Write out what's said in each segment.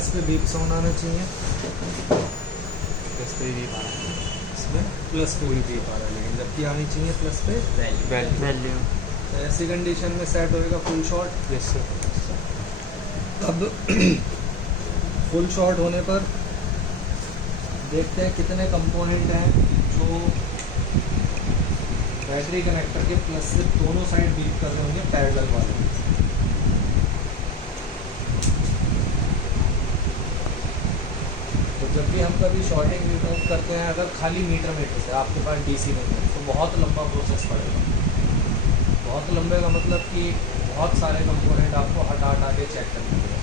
इस पे beep sound आना चाहिए, इस पे बीप आ रहा है, इसमें प्लस पे भी बीप आ रहा है, लेकिन जबकि आनी चाहिए प्लस पे वैल्यू। तो ऐसी कंडीशन में सेट होएगा फुल शॉट। Yes sir. अब फुल शॉट होने पर देखते हैं कितने कंपोनेंट हैं जो बैटरी कनेक्टर के प्लस से दोनों साइड बीप कर रहे होंगे पैरेलल वाले। तो जब भी हम कभी शॉर्टिंग रिमूव करते हैं, अगर खाली मीटर से आपके पास डीसी नहीं है तो बहुत लंबा प्रोसेस पड़ेगा। बहुत लंबे का मतलब कि बहुत सारे कंपोनेंट आपको हटा हटा के चेक करने पड़ेगा।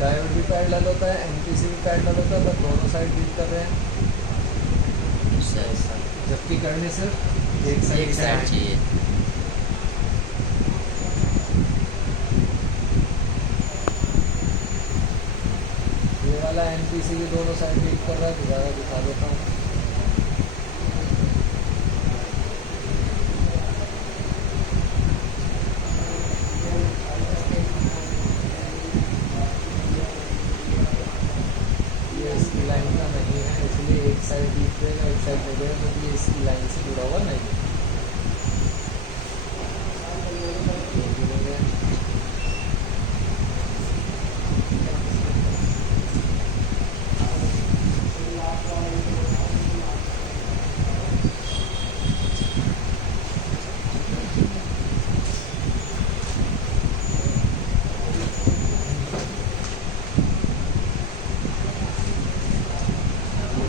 डायोड भी पैरेलल होता है, एमपीसी भी पैरेलल होता है, बस दोनों साइड बीट कर रहे हैं, जबकि करने सिर्फ एक साइड चाहिए। ये वाला एमपीसी भी दोनों साइड बीट कर रहा है, दोबारा दिखा देता हूँ। लाइन का नहीं है, इसलिए एक साइड बीट देगा, एक साइड नहीं देगा, तो ये इसकी लाइन से जुड़ा हुआ नहीं है।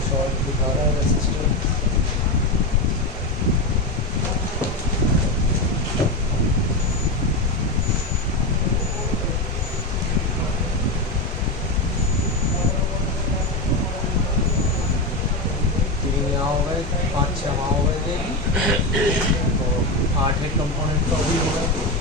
शॉर्ट दिखा रहा है रेसिस्टर। तीन यहाँ हो गए, 5-6 वहाँ हो गए थे, तो 8 एक कंपोनेंट तो भी हो गए।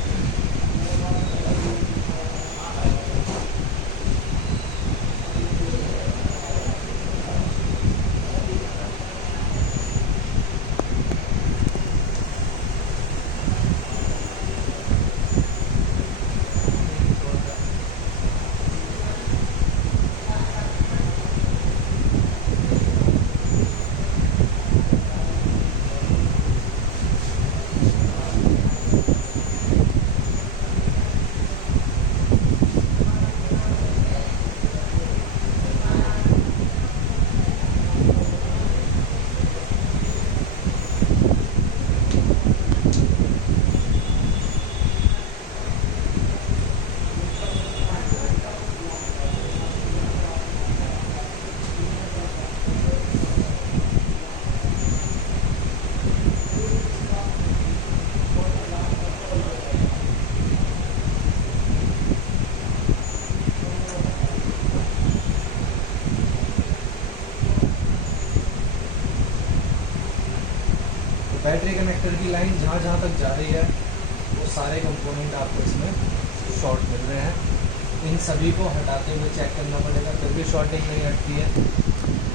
बैटरी कनेक्टर की लाइन जहाँ जहाँ तक जा रही है वो सारे कंपोनेंट आपको इसमें शॉर्ट मिल रहे हैं। इन सभी को हटाते हुए चेक करना पड़ेगा, फिर भी शॉर्टिंग नहीं हटती है,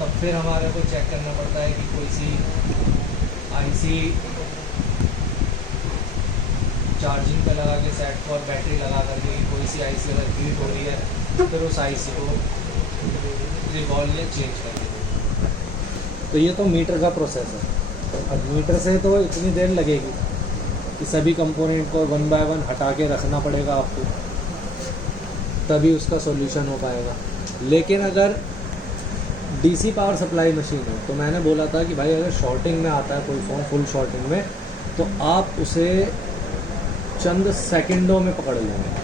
तब फिर हमारे को चेक करना पड़ता है कि कोई सी आईसी चार्जिंग पे लगा के सेट को और बैटरी लगा करके कोई सी आईसी अगर हीट हो रही है फिर उस आईसी को रिवॉल्व या चेंज कर देंगे। तो ये तो मीटर का प्रोसेस है। अब मीटर से तो इतनी देर लगेगी कि सभी कंपोनेंट को 1 बाय 1 हटा के रखना पड़ेगा आपको, तभी उसका सॉल्यूशन हो पाएगा। लेकिन अगर डीसी पावर सप्लाई मशीन है तो मैंने बोला था कि भाई अगर शॉर्टिंग में आता है कोई फ़ोन फुल शॉर्टिंग में, तो आप उसे चंद सेकंडों में पकड़ लेंगे।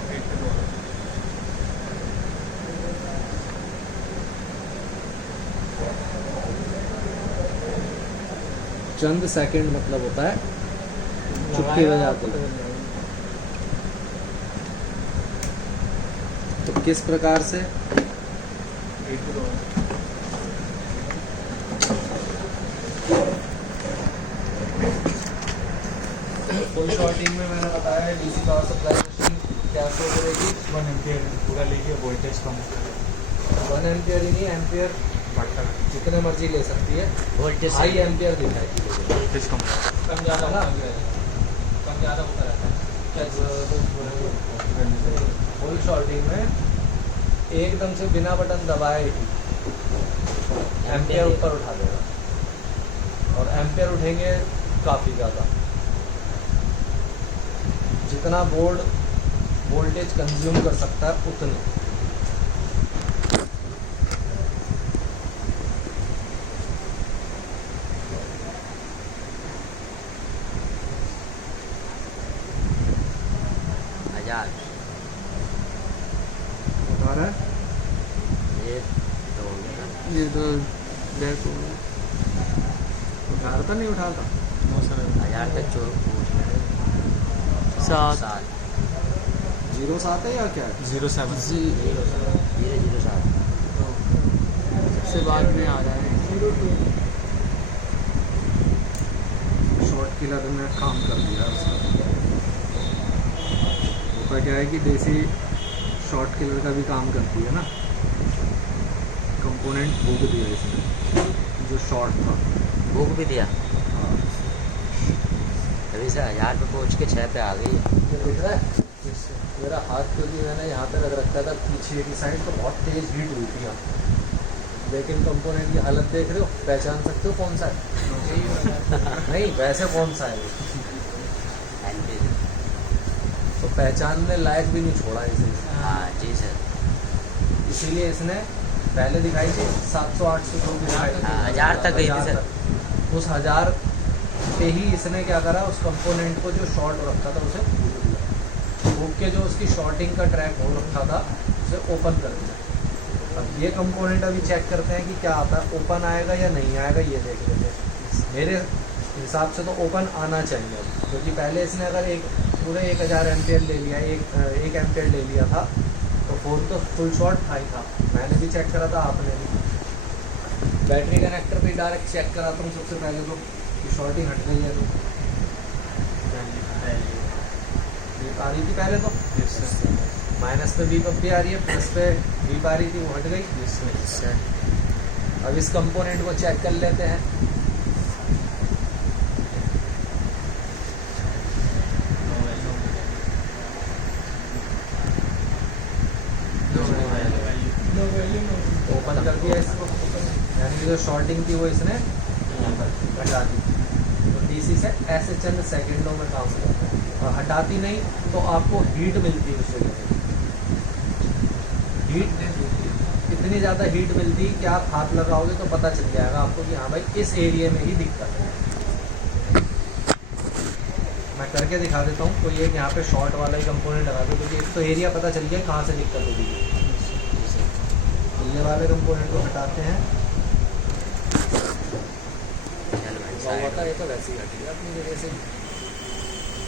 चंद सेकंड मतलब होता है चुटकी बजाते हैं। तो किस प्रकार से फुल शॉर्टिंग में मैंने बताया डीसी पावर सप्लाई मशीन क्या शो करेगी 1 एम्पियर पूरा लेके वोल्टेज कम 1 एम्पियर ही नहीं एम्पियर बढ़ता है, जितने मर्जी ले सकती है। वोल्टेज हाई एम्पियर दिखाएगी वोल्टेज कम होता कम ज़्यादा कम ज़्यादा होता रहता है। फुल शॉर्टिंग में एकदम से बिना बटन दबाए ही एम्पियर ऊपर उठा देगा और एम्पियर उठेंगे काफ़ी ज़्यादा। जितना बोर्ड वोल्टेज कंज्यूम कर सकता है उतने। हजार बता रहा है ये तो हो गया। ये तो बैक हो गया। उठा रहा था नहीं उठा था 1000 तक जो पूछ रहे 7 सात 07 है या क्या है? 07 धीरे धीरे सात से बाद में आ रहा है। शॉर्ट किलर ने काम कर दिया उसका। होता क्या है कि देसी शॉर्ट किलर का भी काम करती है ना। कंपोनेंट भूख दिया इसने जो शॉर्ट था। भूख भी दिया हाँ तभी से 1000 पे पहुँच के 6 पे आ गई है। ये दिख रहा है मेरा हाथ क्योंकि मैंने यहाँ पे रख रखा था पीछे की साइड तो बहुत तेज़ हीट हुई थी यहाँ। लेकिन कंपोनेंट की हालत देख रहे हो पहचान सकते हो कौन सा है? नहीं वैसे कौन सा है ये? एलपी तो पहचानने लायक भी नहीं छोड़ा इसे। हाँ जी सर। इसीलिए इसने पहले दिखाई थी 700-800 जो भी दिखाई थी। 1000 तक गई थी 1000 सर। तक। उस 1000 पे ही इसने क्या करा उस कंपोनेंट को जो शॉर्ट रखा था उसे फूक के जो उसकी शॉर्टिंग का ट्रैक हो रखा था उसे ओपन कर दिया। अब ये कंपोनेंट अभी चेक करते हैं कि क्या आता है ओपन आएगा या नहीं आएगा ये देख लेते हैं। मेरे हिसाब से तो ओपन आना चाहिए अब क्योंकि पहले इसने अगर एक पूरे 1000 एम्पियर ले लिया एक एम्पियर ले लिया था तो फ़ोन तो फुल शॉर्ट था ही था। मैंने भी चेक करा था आपने भी। बैटरी कनेक्टर पे डायरेक्ट चेक कराता हूँ सबसे पहले तो कि शॉर्टिंग हट गई है तो बीप आ रही थी पहले तो माइनस पे बीप अब भी आ रही है प्लस पे बीप आ रही थी वो हट गई। सर अब इस कंपोनेंट को चेक कर लेते हैं। ओपन कर दिया इसको यानी कि जो शॉर्टिंग थी वो इसने हटा दी। तो डीसी से ऐसे चंद सेकंडों में काम करता है और हटाती नहीं तो आपको हीट मिलती है उससे। हीट इतनी ज़्यादा हीट मिलती कि आप हाथ लगाओगे तो पता चल जाएगा आपको कि हाँ भाई इस एरिया में ही दिक्कत है। मैं करके दिखा देता हूँ कोई एक यहाँ पे शॉर्ट वाला ही कंपोनेंट लगा दो क्योंकि तो एरिया पता चल गया कहाँ से दिक्कत होगी। तो ये वाले कंपोनेंट को हटाते हैं। चल भाई हुआ साइड था ये तो वैसे ही हट गया अपनी जगह से।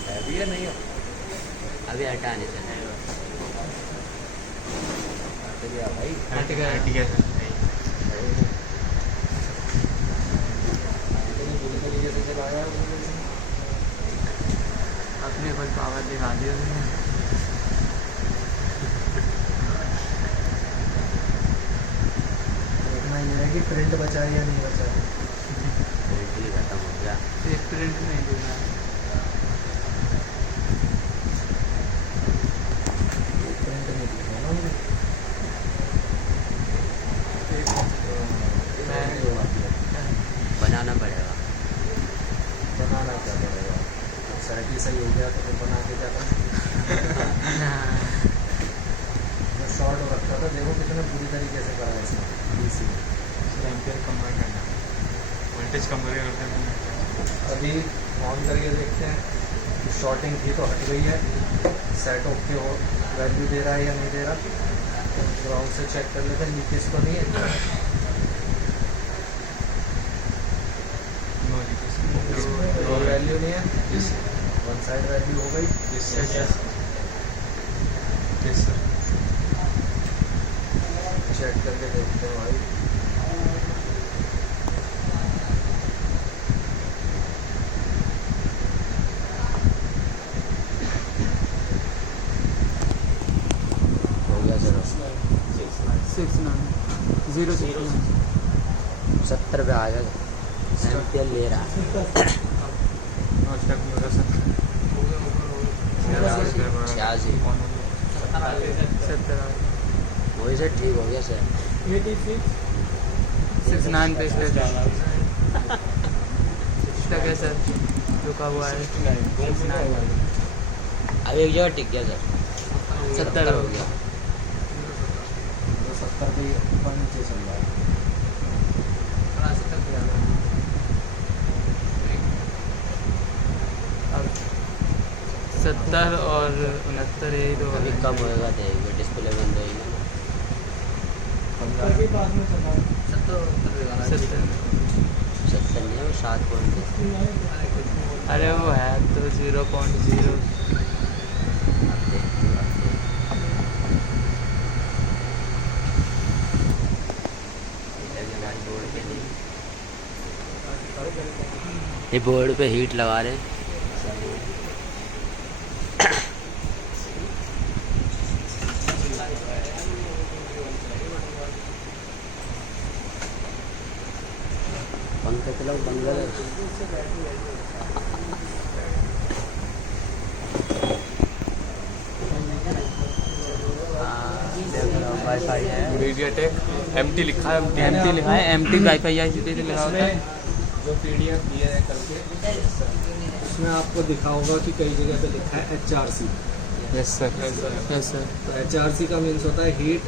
है भी है नहीं है अभी हटाने चले हट गया भाई हट गया सर। इतनी बुरी तरीके से चलाया है उन्होंने इसे। अपने कोई पावर दिखा दिया उसने। देखना ये है कि प्रिंट बचा है या नहीं बचा है। बिल्कुल ही खत्म हो गया। एक प्रिंट नहीं देना। प्रिंट नहीं दिखा ना मुझे। बनाना पड़ेगा। बनाना क्या पड़ेगा। सेट ही सही हो गया तो फिर बना के क्या करना। मैं शॉर्ट हो रखा था देखो कितने बुरी तरीके से करा है इसने डीसी। एम्पियर कम करना, वोल्टेज कम करके अभी ऑन करके देखते हैं कि शॉर्टिंग थी तो हट गई है। सेट ओके हो वैल्यू दे रहा है या नहीं दे रहा। ग्राउंड से चेक कर लेते हैं लीकेज तो नहीं है। No leakage. और वैल्यू नहीं है, वन साइड वैल्यू हो गई। चेक करके देखते हैं भाई। हो गया सर 69 70 पे आ गया एम्पियर ले रहा है 86 70 वही सर ठीक हो गया सर 69 पे इसलिए तक है सर रुका हुआ है 69 अब एक जगह टिक गया सर 70 हो गया 70 पे ऊपर नीचे चल रहा है। अब 70 और 69 यही दो अभी कम होएगा देगा डिस्प्ले बंद होएगी 15 के पास में चला है। 70 70 नहीं है वो 7 पॉइंट अरे वो है तो 0.0 ये बोर्ड पे हीट लगा रहे हैं। पंखा चलाओ बंगल वाईफाई है मीडियाटेक MT लिखा है MT लिखा है MT वाईफाई आई सीधे लगा होता है जो PDF दिए हैं करके उसमें आपको दिखा होगा कि कई जगह पे लिखा है HRC। Yes sir yes sir तो HRC का मीन्स होता है हीट,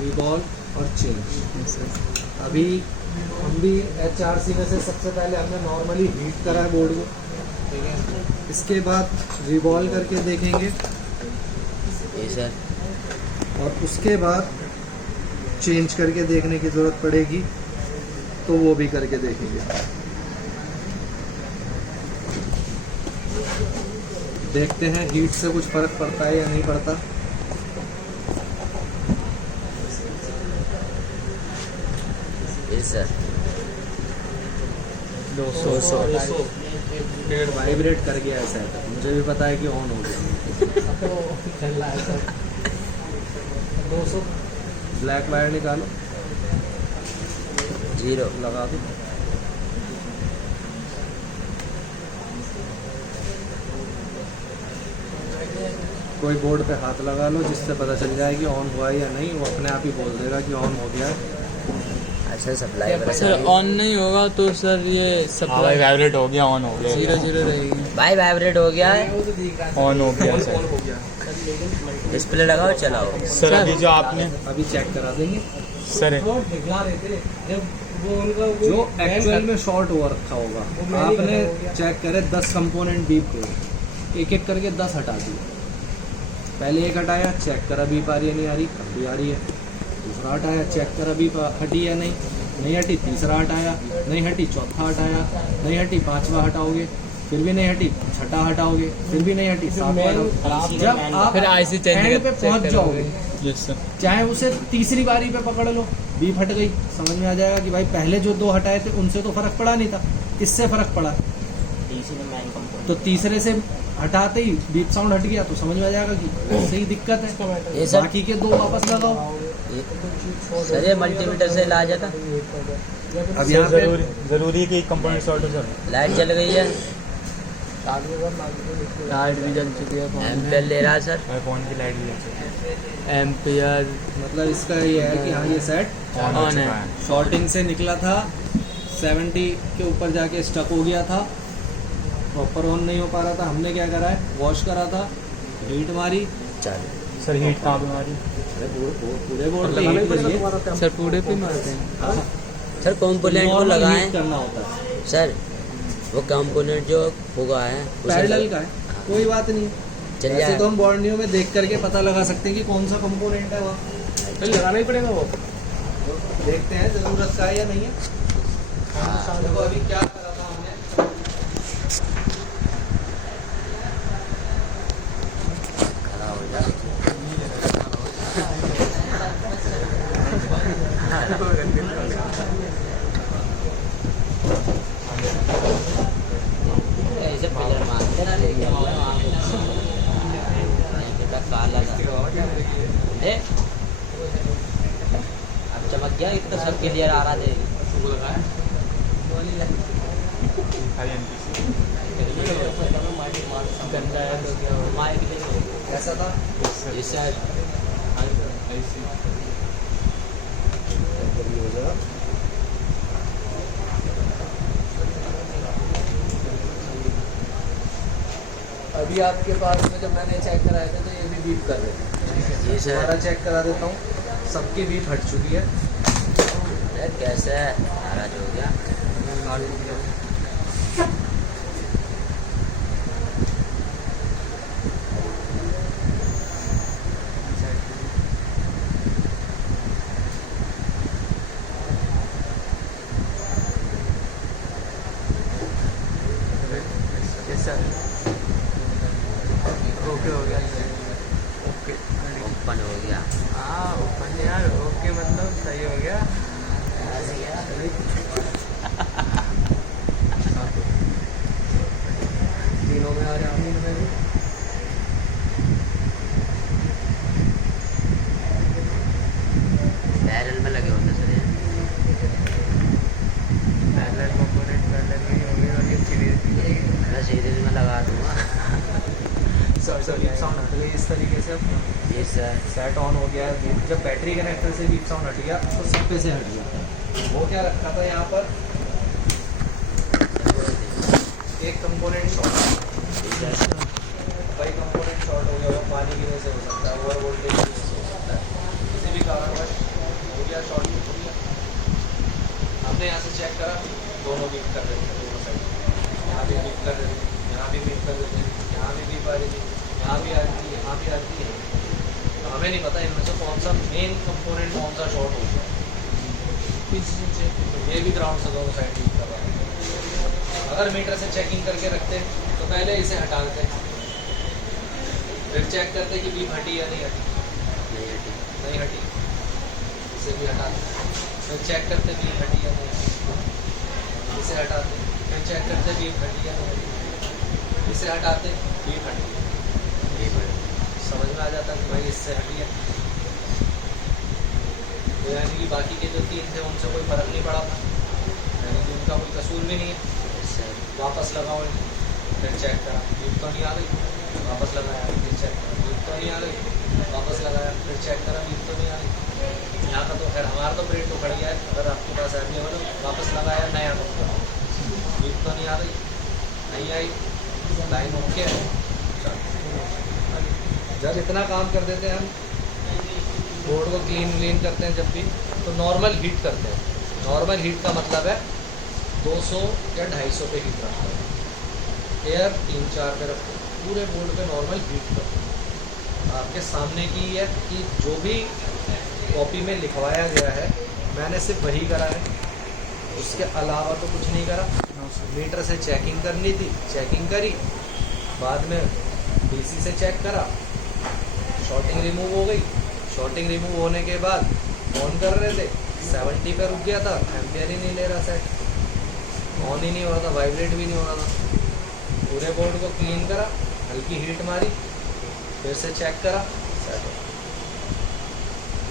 रिवॉल्व और चेंज। यस सर अभी हम भी HRC में से सबसे पहले हमने नॉर्मली हीट करा है बोर्ड को, ठीक है। इसके बाद रिवॉल्व करके देखेंगे ये सर और उसके बाद चेंज करके देखने की ज़रूरत पड़ेगी तो वो भी करके देखेंगे। देखते हैं हीट से कुछ फ़र्क पड़ता है या नहीं पड़ता। ये सर 200 वाइब्रेट कर गया ऐसा है, मुझे भी पता है कि ऑन हो गया। 200 ब्लैक वायर निकालो, 0 लगा दो। कोई बोर्ड पे हाथ लगा लो जिससे पता चल जाए कि ऑन हुआ है या नहीं, वो अपने आप ही बोल देगा कि ऑन हो गया है। अच्छा सप्लाई वाला सर ऑन नहीं होगा तो सर ये सप्लाई वाइब्रेट हो गया ऑन हो गया 0 रहेगी भाई वाइब्रेट हो गया है ऑन हो गया सर डिस्प्ले लगाओ चलाओ सर अभी जो आपने अभी चेक करा देंगे। सर जो एक्चुअल में शॉर्ट हुआ रखा होगा, आपने चेक करे 10 कंपोनेंट बीप के एक एक करके 10 हटा दिए। पहले एक हटाया, चेक करा बीप आ रही है नहीं आ रही, अब भी आ रही है। दूसरा हटाया, चेक करा बीप हटी है नहीं हटी। तीसरा हटाया, नहीं हटी। चौथा हटाया, नहीं हटी। पांचवा हटाओगे, फिर भी नहीं हटी। छठा हटाओगे, फिर भी नहीं हटी। सातवां हटाओगे। जब आप फिर IC चेंज एंड पे पहुंच जाओगे, यस सर चाहे उसे तीसरी बारी पे पकड़ लो, बीप हट गई, समझ में आ जाएगा कि भाई पहले जो 2 हटाए थे उनसे तो फर्क पड़ा नहीं था, इससे फर्क पड़ा। तो तीसरे से हटाते ही बीप साउंड हट गया तो समझ में आ जाएगा कि सही दिक्कत है। ये सर बाकी के 2 वापस लगाओ। सर ये मल्टीमीटर से इलाज है था। अब यहाँ पे जरूरी है कि एक कंपोनेंट शॉर्ट हो सर लाइट जल गई है, लाइट भी जल चुकी है एम्पियर ले रहा है सर। मेरे फोन की लाइट भी है एम्पियर मतलब इसका ये है कि हाँ ये सेट ऑन हो ऑन है। चुका है शॉर्टिंग से निकला था, 70 के ऊपर जाके स्टक हो गया था, प्रॉपर ऑन नहीं हो पा रहा था। हमने क्या करा है, वॉश करा था, हीट मारी। चलो सर हीट कहाँ पे मारी पूरे बोर्ड पे हीट करिए। सर पूरे पे मारते हैं सर कंपोनेंट को Normal लगाएं heat करना होता है, सर वो कंपोनेंट जो होगा है उसे पैरेलल का है, कोई बात नहीं। चल वैसे जाए तो हम बॉर्नियो में देख करके पता लगा सकते हैं कि कौन सा कंपोनेंट है वहाँ, लगाना ही पड़ेगा वो। देखते हैं ज़रूरत का है या नहीं है। देखो अभी क्या करा था हमने, वो लगाया खाली एमटी गंदा है तो क्या हो कैसा था इस साइड अभी आपके पास में जब मैंने चेक कराया था तो ये भी बीप कर रहे थे। जी सर। दोबारा चेक करा देता हूँ, सबकी बीप हट चुकी है। अरे कैसे है नाराज हो गया ओके हो गया ओके ओपन हो गया हाँ ओपन यार ओके मतलब सही हो गया तीनों में आ रहे हैं, तीनों में भी। बैरल में लगे होते सर ये पैरेलल कंपोनेंट पैरेलल में ही होगी और ये सीरीज मैं सीरीज में लगा दूंगा बीप साउंड हट गई इस तरीके से। अब जी सर सेट ऑन हो गया है। जब बैटरी कनेक्टर से बीप साउंड हट गया तो सब पे से हट गया। वो क्या रखा था यहाँ पर, एक कंपोनेंट शॉर्ट, कई कंपोनेंट शॉर्ट हो गया, वो पानी गिरने से हो सकता है, ओवर वोल्टेज से हो सकता है, किसी भी कारणवश हो गया शॉर्ट हो गया। हमने यहाँ से चेक करा, दोनों बीप कर रहे थे, दोनों साइड, यहाँ भी बीप कर रहे थे, यहाँ भी बीप कर रहे थे, यहाँ भी बीप आ रही थी, यहाँ भी आ रही थी, यहाँ भी आ रही थी। तो हमें नहीं पता इनमें से कौन सा मेन कंपोनेंट कौन सा शॉर्ट हो गया। तो ये भी ग्राउंड से दोनों साइड बीप कर रहा है। अगर मीटर से चेकिंग करके रखते तो पहले इसे हटा देते, फिर चेक करते कि बीप हटी या नहीं हटी। नहीं हटी, इसे भी हटा देते, फिर चेक करते बीप हटी या नहीं हटी, इसे हटाते, फिर चेक करते बीप हटी या नहीं हटी, इसे हटाते, बीप हटी। समझ में आ जाता कि भाई इससे हटी है। तो यानी कि बाकी के जो तीन थे उनसे कोई फर्क नहीं पड़ा था, यानी कि उनका कोई कसूर भी नहीं है। वापस लगाओ, फिर चेक करा, बीप तो नहीं आ गई, वापस लगाया, फिर चेक करा, बीप तो नहीं आ गई, वापस लगाया, फिर चेक करा, बीप तो नहीं आ गई। यहाँ का तो खैर हमारा तो प्रिंट उखड़ गया है, अगर आपके पास अवेलेबल हो वापस लगाया, नया तो बीप तो नहीं आ गई, नहीं आई, लाइन ओके है। जब इतना काम कर देते हैं हम, बोर्ड को क्लीन करते हैं जब भी, तो नॉर्मल हीट करते हैं। नॉर्मल हीट का मतलब है 200 या 250 पे हीट रखते हैं, एयर 3-4 पे रखते हैं, पूरे बोर्ड पे नॉर्मल हीट करते हैं। आपके सामने की है कि जो भी कॉपी में लिखवाया गया है मैंने सिर्फ वही करा है, उसके अलावा तो कुछ नहीं करा। मीटर से चेकिंग करनी थी, चेकिंग करी, बाद में डीसी से चेक करा, शॉर्टिंग रिमूव हो गई, शॉर्टिंग रिमूव होने के बाद ऑन कर रहे थे, 70 पे रुक गया था, एम्पियर ही नहीं ले रहा सेट, ऑन ही नहीं हो रहा था, वाइब्रेट भी नहीं हो रहा था। पूरे बोर्ड को क्लीन करा, हल्की हीट मारी, फिर से चेक करा, सेट हो।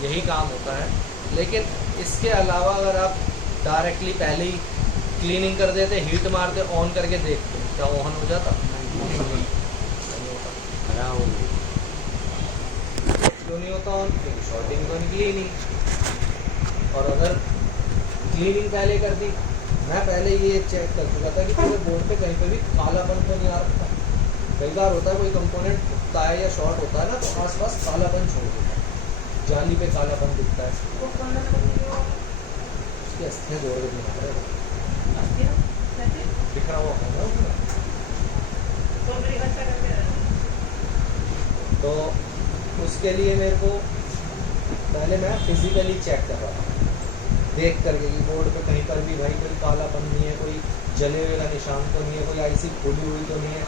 यही काम होता है। लेकिन इसके अलावा अगर आप डायरेक्टली पहले ही क्लीनिंग कर देते, हीट मारते, ऑन करके देखते, क्या ऑन हो जाता? नहीं होता। क्यों नहीं होता ऑन? क्योंकि शॉर्टिंग तो निकली ही नहीं। और अगर क्लीनिंग पहले कर दी, मैं पहले ये चेक कर चुका था कि पूरे बोर्ड पे कहीं पे भी कालापन तो नहीं आ रखा। कई बार होता है कोई कंपोनेंट फूटता है या शॉर्ट होता है ना, तो आसपास कालापन छोड़ देता है, जाली पे कालापन दिखता है, उसकी अस्थियाँ जोड़ के दिखा रहे दिख रहा हुआ। तो उसके लिए मेरे को पहले मैं फिजिकली चेक कर रहा था, देख करके कि बोर्ड पे कहीं पर भी भाई कोई कालापन नहीं है, कोई जले हुए का निशान तो नहीं है, कोई आईसी खुली हुई तो नहीं है।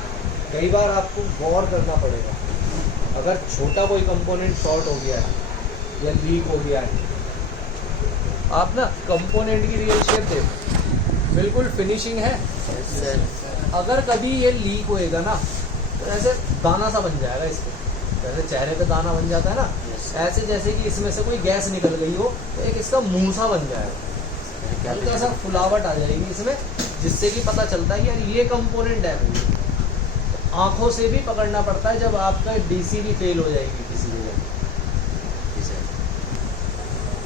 कई बार आपको गौर करना पड़ेगा, अगर छोटा कोई कंपोनेंट शॉर्ट हो गया है या लीक हो गया है, आप ना कंपोनेंट की रियल शेप देखो, बिल्कुल फिनिशिंग है। अगर कभी ये लीक होएगा ना तो ऐसे दाना सा बन जाएगा इस पे, जैसे चेहरे पे दाना बन जाता है ना, ऐसे जैसे कि इसमें से कोई गैस निकल गई हो, तो एक इसका मुंह सा बन जाएगा। क्या हल्का सा फुलावट आ जाएगी इसमें, जिससे कि पता चलता है कि यार ये कंपोनेंट है। तो आंखों से भी पकड़ना पड़ता है जब आपका डीसी भी फेल हो जाएगी किसी जगह।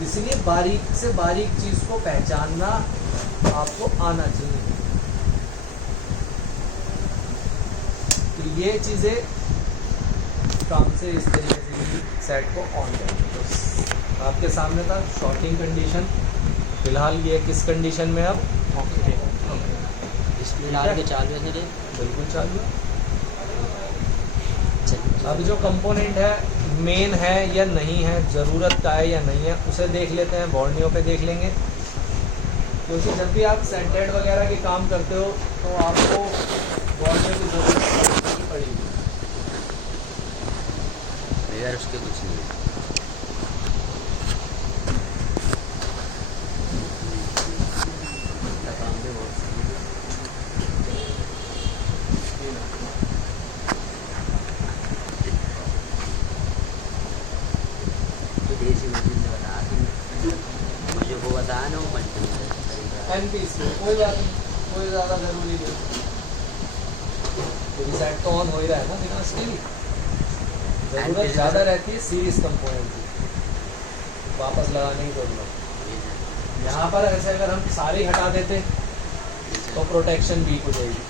इसलिए बारीक से बारीक चीज को पहचानना आपको आना चाहिए। तो ये चीजें काम से इस तरीके से सेट को ऑन करेंगे। तो आपके सामने था शॉर्टिंग कंडीशन। फिलहाल ये किस कंडीशन में अब? इसमें डाल के चालू है सर, बिल्कुल चालू है। चलिए। अब जो कंपोनेंट है मेन है या नहीं है, ज़रूरत का है या नहीं है, उसे देख लेते हैं। बॉर्नियो पे देख लेंगे, क्योंकि जब भी आप सेंटेड वगैरह के काम करते हो तो आपको बॉर्नियो की ज़रूरत पड़ेगी। यार उसके कुछ नहीं है। काम भी बहुत देसी मशीन ने बता दी मुझे, वो बताया ना वो मल्टी एमपीस में कोई बात नहीं, कोई ज़्यादा ज़रूरी नहीं, क्योंकि सेट तो ऑन हो ही रहा है ना बिना उसके भी। ज़रूरत ज़्यादा रहती है सीरीज कंपोनेंट की, वापस लगाने की जरूरत। यहाँ पर ऐसे अगर हम सारे ही हटा देते तो प्रोटेक्शन वीक हो जाएगी।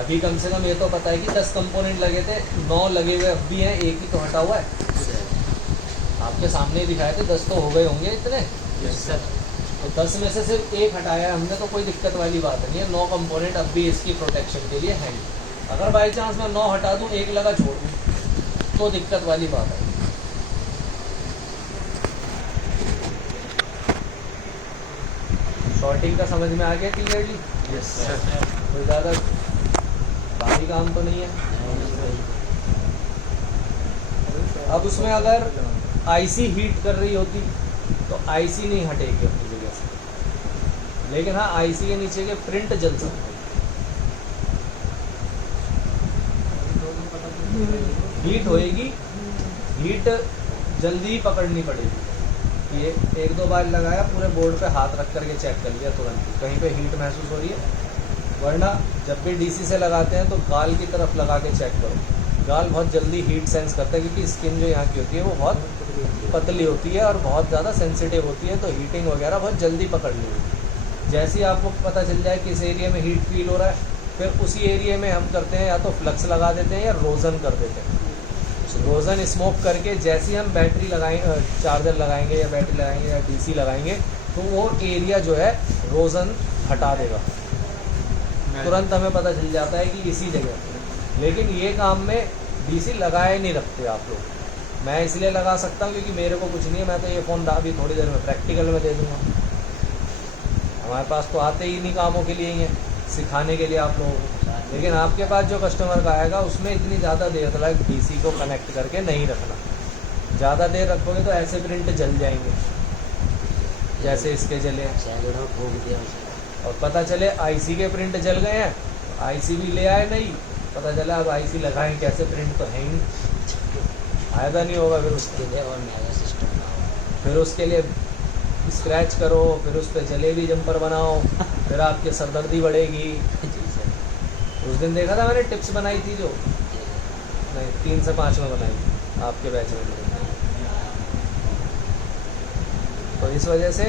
अभी कम से कम ये तो पता है कि 10 कंपोनेंट लगे थे, 9 लगे हुए अब भी हैं, एक ही तो हटा हुआ है। आपके सामने ही दिखाए थे, 10 तो हो गए होंगे इतने। तो 10 में से सिर्फ एक हटाया है हमने, तो कोई दिक्कत वाली बात नहीं है। 9 कंपोनेंट अब भी इसकी प्रोटेक्शन के लिए हैं। अगर बाई चांस मैं 9 हटा दूँ, एक लगा छोड़ दूँ, तो दिक्कत वाली बात है। शॉर्टिंग का समझ में आ गया क्लियरली? Yes sir. कोई ज़्यादा भारी काम तो नहीं है। अब उसमें अगर आईसी हीट कर रही होती तो आईसी नहीं हटेगी अपनी जगह से, लेकिन हाँ आईसी के नीचे के प्रिंट जल सकते हैं। हीट होएगी, हीट जल्दी ही पकड़नी पड़ेगी। ये 1-2 बार लगाया, पूरे बोर्ड पे हाथ रख करके चेक कर लिया तुरंत कहीं पे हीट महसूस हो रही है। वरना जब भी डीसी से लगाते हैं तो गाल की तरफ लगा के चेक करो। गाल बहुत जल्दी हीट सेंस करता है, क्योंकि स्किन जो यहाँ की होती है वो बहुत पतली होती है और बहुत ज़्यादा सेंसिटिव होती है, तो हीटिंग वगैरह बहुत जल्दी पकड़ लेगी। जैसे ही आपको पता चल जाए कि इस एरिया में हीट फील हो रहा है, फिर उसी एरिया में हम करते हैं या तो फ्लक्स लगा देते हैं या रोज़न कर देते हैं। रोज़न स्मोक करके जैसे ही हम बैटरी लगाएंगे, चार्जर लगाएंगे या बैटरी लगाएंगे या डीसी लगाएंगे, तो वो एरिया जो है रोज़न हटा देगा। तुरंत हमें पता चल जाता है कि इसी जगह पे। लेकिन ये काम में डीसी लगाए नहीं रखते आप लोग। मैं इसलिए लगा सकता हूँ क्योंकि मेरे को कुछ नहीं है, मैं तो ये फ़ोन अभी थोड़ी देर में प्रैक्टिकल में दे दूँगा। हमारे पास तो आते ही नहीं कामों के लिए ही हैं, सिखाने के लिए आप लोगों को। लेकिन आपके पास जो कस्टमर का आएगा उसमें इतनी ज़्यादा देर तक डीसी को कनेक्ट करके नहीं रखना। ज़्यादा देर रखोगे तो ऐसे प्रिंट जल जाएंगे जैसे इसके जले हैं। फूक दिया उसे। और पता चले आईसी के प्रिंट जल गए हैं, आईसी भी ले आए नहीं, पता चला अब आईसी लगाएं कैसे, प्रिंट तो है ही नहीं, फायदा नहीं होगा। फिर उसके लिए और नया सिस्टम फिर उसके लिए स्क्रैच करो, फिर उस पर जलेबी जंपर बनाओ, फिर आपकी सरदर्दी बढ़ेगी। उस दिन देखा था मैंने टिप्स बनाई थी जो, नहीं 3 से 5 में बनाई थी आपके बैच में। तो इस वजह से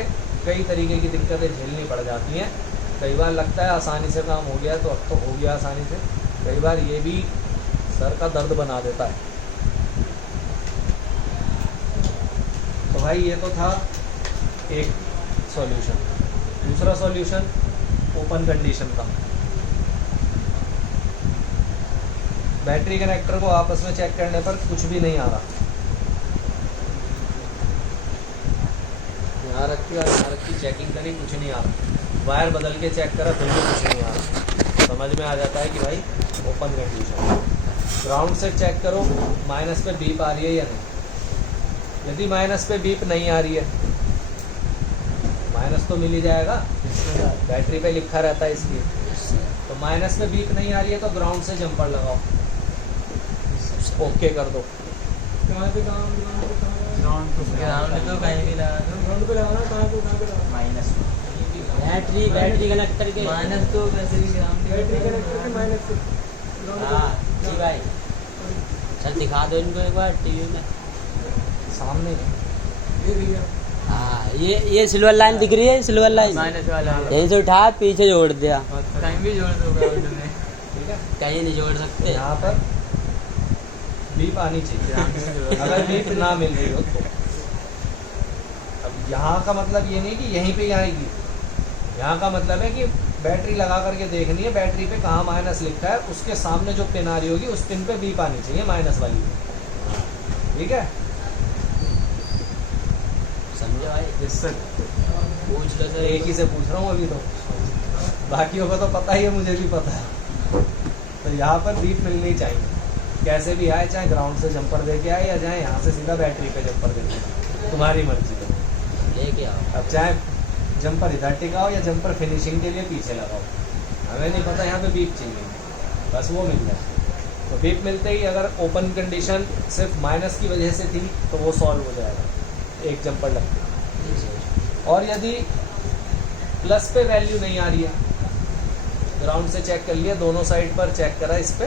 कई तरीके की दिक्कतें झेलनी पड़ जाती हैं। कई बार लगता है आसानी से काम हो गया, तो अब तो हो गया आसानी से। कई बार ये भी सर का दर्द बना देता है। तो भाई ये तो था एक सॉल्यूशन। दूसरा सॉल्यूशन ओपन कंडीशन का। बैटरी कनेक्टर को आपस में चेक करने पर कुछ भी नहीं आ रहा। यहाँ रखी और यहाँ रखी, चेकिंग करी, कुछ नहीं आ रहा। वायर बदल के चेक करा, फिर भी कुछ नहीं आ रहा। समझ में आ जाता है कि भाई ओपन कंडीशन। ग्राउंड से चेक करो माइनस पे बीप आ रही है या नहीं। यदि माइनस पे बीप नहीं आ रही है, माइनस तो मिल ही जाएगा, बैटरी पे लिखा रहता है इसलिए। तो माइनस पे बीप नहीं आ रही है तो ग्राउंड से जंपर लगाओ, ओके कर दो। कहाँ पे ग्राउंड तो कहीं भी लगा दो, ग्राउंड पे लगाना, कहाँ पे माइनस बैटरी कनेक्ट करके माइनस तो वैसे भी ग्राउंड बैटरी कनेक्ट करके माइनस से हाँ जी भाई चल दिखा दो इनको एक बार टीवी में सामने ये भैया हाँ ये सिल्वर लाइन दिख रही है सिल्वर लाइन माइनस वाला यहीं से उठा पीछे जोड़ दिया टाइम भी जोड़ दो ग्राउंड में ठीक है। कहीं नहीं जोड़ सकते यहाँ पर बीप आनी चाहिए अगर बीप ना मिल रही हो तो। अब यहाँ का मतलब ये नहीं कि यहीं पे ही आएगी, यहाँ का मतलब है कि बैटरी लगा करके देखनी है बैटरी पे कहाँ माइनस लिखा है, उसके सामने जो पिन आ रही होगी उस पिन पे बीप आनी चाहिए माइनस वाली। ठीक है, समझे भाई यस सर। पूछ लो सर एक ही से पूछ रहा हूँ अभी तो, बाकियों का तो पता ही है, मुझे भी पता है। तो यहाँ पर बीप मिलनी चाहिए, कैसे भी आए, चाहे ग्राउंड से जंपर दे के आए या चाहे यहाँ से सीधा बैटरी पे जंपर दे के, तुम्हारी मर्जी है। लेके आओ अब चाहे जंपर इधर टिकाओ या जंपर फिनिशिंग के लिए पीछे लगाओ, हमें नहीं पता, यहाँ पे बीप चाहिए, बस वो मिल जाए। तो बीप मिलते ही अगर ओपन कंडीशन सिर्फ माइनस की वजह से थी तो वो सॉल्व हो जाएगा, एक जंपर लगता। और यदि प्लस पे वैल्यू नहीं आ रही है, ग्राउंड से चेक कर लिया, दोनों साइड पर चेक करा, इस पे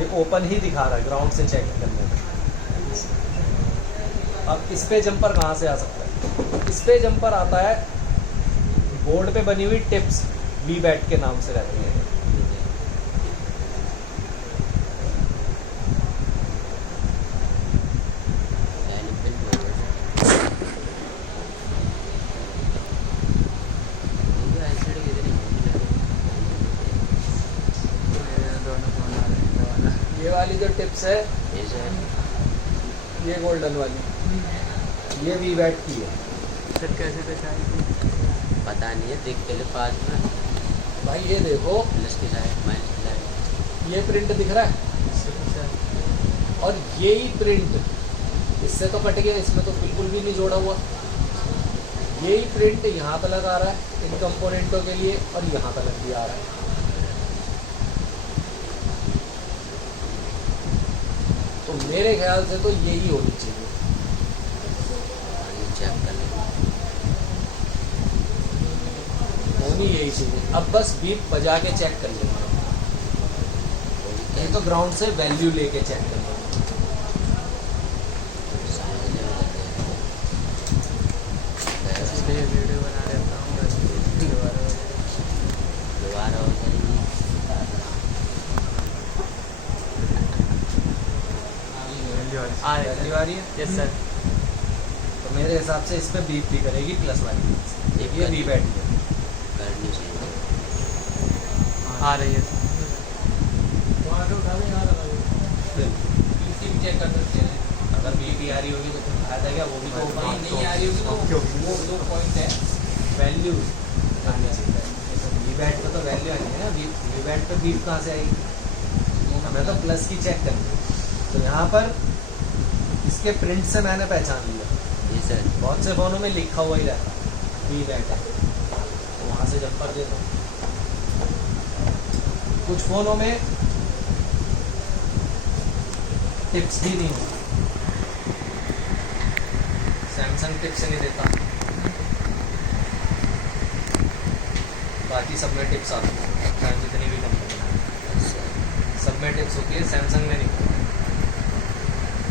ये ओपन ही दिखा रहा है ग्राउंड से चेक करने में। अब इस पे जंपर कहाँ से आ सकता है? इस पे जंपर आता है बोर्ड पे बनी हुई टिप्स, वी बैट के नाम से रहती है। ये वाली जो टिप्स है, ये गोल्डन वाली, ये वी बैट की है। सर कैसे पहचान पता नहीं है, देख के ले पास में भाई ये देखो, प्लस की साइड माइनस की साइड ये प्रिंट दिख रहा है, और ये ही प्रिंट इससे तो कट गया, इसमें तो बिल्कुल भी नहीं जोड़ा हुआ। ये ही प्रिंट यहाँ तक आ रहा है इन कंपोनेंटों के लिए, और यहाँ तक भी आ रहा है। तो मेरे ख्याल से तो यही होनी चाहिए। चेक कर लेंगे होनी यही चाहिए। अब बस बीप बजा के चेक कर लेंगे, नहीं तो ग्राउंड से वैल्यू लेके चेक कर लेंगे। इसलिए वीडियो बना लेता हूँ दोबारा हो जाएगी पहली बारी है, यस सर। तो मेरे हिसाब से इस पे बीप भी करेगी प्लस वाली, ये बी बैट है। करनी चाहिए आ रही है वहाँ से उठा के यहाँ लगा दो। भी चेक कर सकते हैं, अगर बी भी आ रही होगी तो फिर फायदा क्या, वो भी तो ऊपर ही नहीं आ रही होगी तो वो जो पॉइंट है वैल्यू आनी चाहिए। बी बैट पे तो वैल्यू आनी है ना, बी बैट पे बीप कहाँ से आएगी, हमें तो प्लस की चेक करनी है। तो यहाँ पर इसके प्रिंट से मैंने पहचान लिया, ये सर बहुत से फ़ोनों में लिखा हुआ ही रहता बी बैट है, तो वहाँ से जंपर देता हूँ। कुछ फ़ोनों में टिप्स भी नहीं होती, सैमसंग टिप्स नहीं देता, बाकी सब में टिप्स आती है, चाहे जितनी भी कंपनी सब में टिप्स होती है, सैमसंग में नहीं।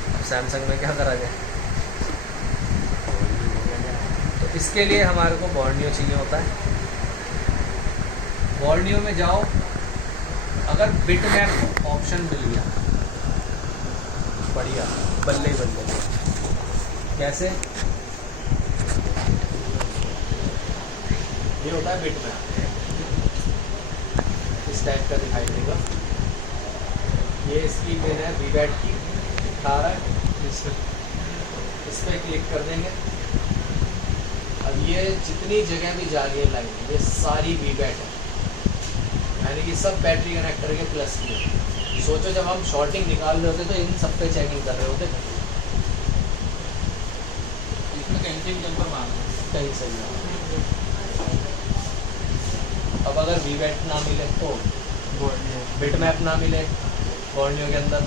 अब सैमसंग में क्या करा जाए, तो इसके लिए हमारे को बॉर्नियो चाहिए होता है। बॉर्नियो में जाओ, अगर बिट मैप ऑप्शन मिल गया बढ़िया, बल्ले बल्ले। कैसे, ये होता है बिट मैप, इस टाइप का दिखाई देगा। ये इसकी पिन है वी बैट की, दिखा रहा है, इस पर क्लिक कर देंगे। अब ये जितनी जगह भी जा रही है लाइन, ये सारी वी बैट है, यानी कि सब बैटरी कनेक्टर के प्लस की है। सोचो जब हम शॉर्टिंग निकाल रहे होते तो इन सब पे चेकिंग कर रहे होते, इसमें कहीं से भी जंपर मारना कहीं सही है। अब अगर वी बैट ना मिले तो बिट मैप ना मिले बॉर्नियो के अंदर,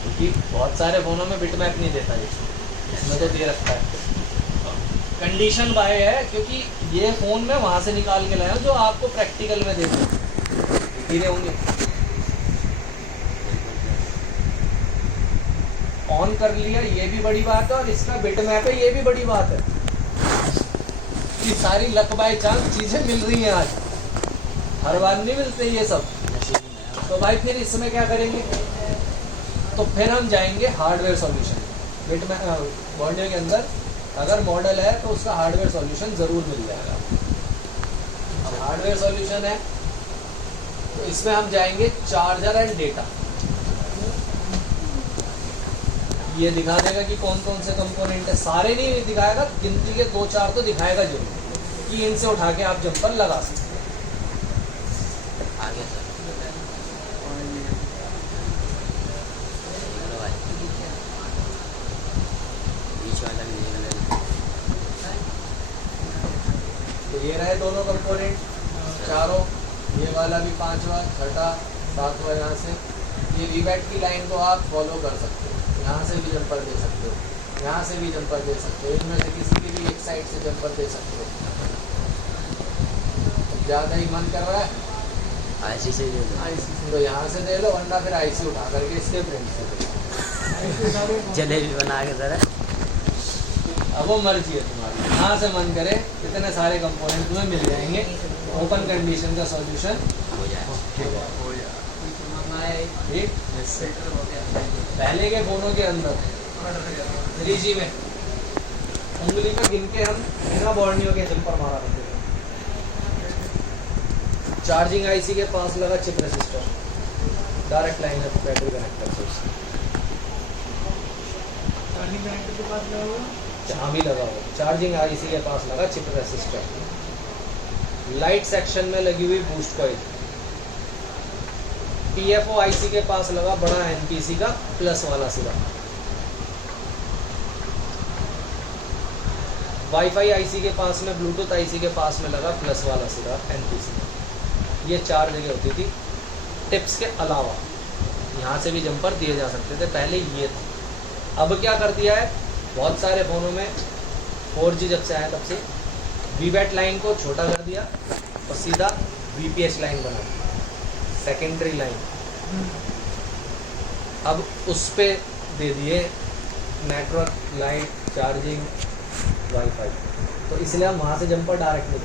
क्योंकि बहुत सारे फ़ोनों में बिट मैप नहीं देता, ये इसमें तो दे रखा है। कंडीशन बाय है, क्योंकि ये फ़ोन मैं वहाँ से निकाल के लाया हूँ जो आपको प्रैक्टिकल में दे दूँ। धीरे होंगे, ऑन कर लिया, ये भी बड़ी बात है, और इसका बिट मैप है, ये भी बड़ी बात है कि सारी लक बाय चांस चीज़ें मिल रही हैं आज, हर बार नहीं मिलते ये सब। तो भाई फिर इसमें क्या करेंगे, तो फिर हम जाएंगे हार्डवेयर सॉल्यूशन। बिट में बॉर्डियो के अंदर अगर मॉडल है तो उसका हार्डवेयर सॉल्यूशन ज़रूर मिल जाएगा। अब हार्डवेयर सॉल्यूशन है तो इसमें हम जाएंगे चार्जर एंड डेटा। ये दिखा देगा कि कौन कौन से कंपोनेंट है, सारे नहीं दिखाएगा, गिनती के 2-4 तो दिखाएगा जरूर कि इनसे उठा के आप जंपर लगा सकते हैं। आगे सर चलो भाई, बीच वाला भी देख लेना। तो ये रहे दोनों कंपोनेंट चारों, ये वाला भी 5वां, 6वां, 7वां। यहाँ से ये वीबैट की लाइन को आप फॉलो कर सकते हो, यहाँ से भी जंपर दे सकते हो, यहाँ से भी जंपर दे सकते हो, इनमें से किसी की भी एक साइड से जंपर दे सकते हो। ज़्यादा ही मन कर रहा है आईसी से दे दो, तो यहाँ से दे लो, वरना फिर आईसी उठा करके इसके प्रिंट से दे लो। जलेबी बना के सर। अब वो मर्जी है तुम्हारी, यहाँ से मन करे इतने सारे कंपोनेंट तुम्हें मिल जाएंगे। ओपन कंडीशन का सॉल्यूशन हो जाए। ठीक। पहले के फोनों के अंदर 3G में उंगली में गिन के हम बिना बॉर्नियों के जंपर मारा करते थे। चार्जिंग आईसी के पास लगा चिप रेसिस्टर, डायरेक्ट लाइन है बैटरी कनेक्टर से उससे। चार्जिंग कनेक्टर के पास लगा हुआ, जहाँ भी लगा हो, चार्जिंग आईसी के पास लगा चिप रेसिस्टर। लाइट सेक्शन में लगी हुई बूस्ट कॉइल। टीएफओ आईसी के पास लगा बड़ा एनपीसी का प्लस वाला सिरा। वाईफाई आईसी के पास में, ब्लूटूथ आईसी के पास में लगा प्लस वाला सिरा एनपीसी का। ये 4 जगह होती थी। टिप्स के अलावा यहाँ से भी जंपर दिए जा सकते थे, पहले ये था। अब क्या कर दिया है, बहुत सारे फ़ोनों में 4G जब से आया तब से वीबैट लाइन को छोटा कर दिया और सीधा वीपीएच लाइन बना दिया, सेकेंडरी लाइन। अब उस पे दे दिए नेटवर्क, लाइट, चार्जिंग, वाईफाई। तो इसलिए हम वहाँ से जंपर डायरेक्ट नहीं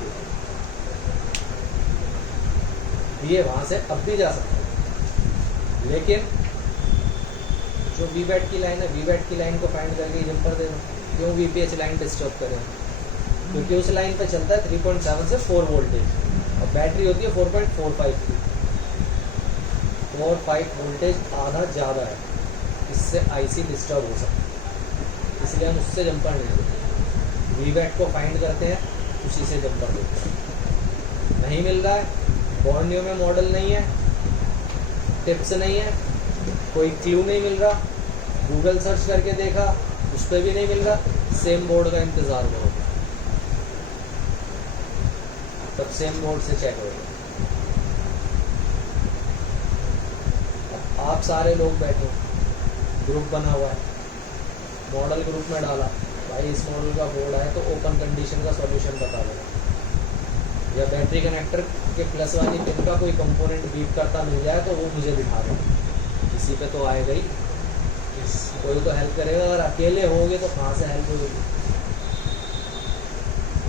दिए वहाँ से अब भी जा सकते हैं, लेकिन जो वीबैट की लाइन है, वीबैट की लाइन को फाइंड करके जंपर दे दो। क्यों वीपीएच लाइन डिस्टर्ब करें, क्योंकि उस लाइन पे चलता है 3.7 से 4 वोल्टेज और बैटरी होती है 4.45 की। 4-5 वोल्टेज आधा ज़्यादा है, इससे आईसी डिस्टर्ब हो सकता है, इसलिए हम उससे जंपर नहीं देते। वीबैट को फाइंड करते हैं, उसी से जंपर देते हैं। नहीं मिल रहा है, बॉर्नियो में मॉडल नहीं है, टिप्स नहीं है, कोई क्लू नहीं मिल रहा, गूगल सर्च करके देखा उस पर भी नहीं मिल रहा, सेम बोर्ड का इंतज़ार करो, तब सेम बोर्ड से चेक होगा। आप सारे लोग बैठे, ग्रुप बना हुआ है, मॉडल ग्रुप में डाला, भाई इस मॉडल का बोर्ड है तो ओपन कंडीशन का सॉल्यूशन बता देगा, या बैटरी कनेक्टर के प्लस वाली पिन का कोई कंपोनेंट बीप करता मिल जाए तो वो मुझे दिखा देगा। किसी पे तो आएगा ही, कोई तो हेल्प करेगा, अगर अकेले होगे तो कहाँ से हेल्प होगी।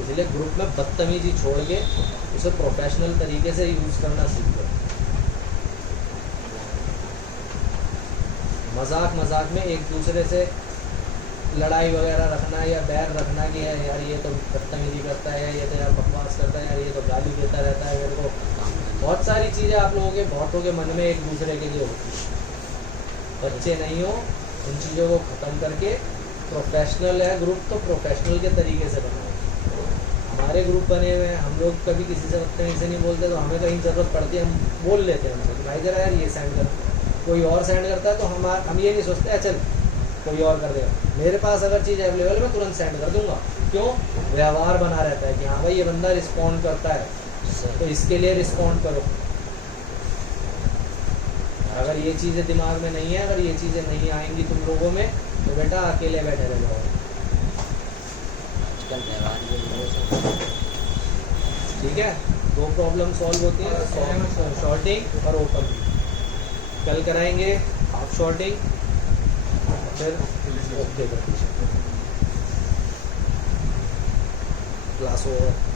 इसलिए ग्रुप में बदतमीजी छोड़ के उसे प्रोफेशनल तरीके से यूज़ करना सीखो। मजाक में एक दूसरे से लड़ाई वगैरह रखना या बैर रखना कि यार ये तो बदतमीजी करता है, ये तो यार बकवास करता है, यार ये तो गाली देता रहता है मेरे को, बहुत सारी चीज़ें आप लोगों के बहुतों के मन में एक दूसरे के लिए होती है। बच्चे नहीं हो, उन चीज़ों को ख़त्म करके प्रोफेशनल है ग्रुप तो प्रोफेशनल के तरीके से बनाओ। हमारे ग्रुप बने हुए हैं, हम लोग कभी किसी से बदतमीजी से नहीं बोलते, तो हमें कहीं ज़रूरत पड़ती है हम बोल लेते हैं उनसे, भाई जरा यार ये सेंड कर। कोई और सेंड करता है तो हम ये नहीं सोचते चल कोई और कर देगा। मेरे पास अगर चीज़ अवेलेबल मैं तुरंत सेंड कर दूंगा। क्यों? व्यवहार बना रहता है कि हाँ भाई ये बंदा रिस्पॉन्ड करता है, तो इसके लिए रिस्पॉन्ड करो। अगर ये चीज़ें दिमाग में नहीं है, अगर ये चीज़ें नहीं आएंगी तुम लोगों में, तो बेटा अकेले बैठे रह जाओ। आजकल व्यवहार के लिए सब ठीक है, 2 प्रॉब्लम सॉल्व होती है, शॉर्टिंग और ओपन। कल कराएंगे हाफ शॉर्टिंग, फिर ओके क्लास ओवर।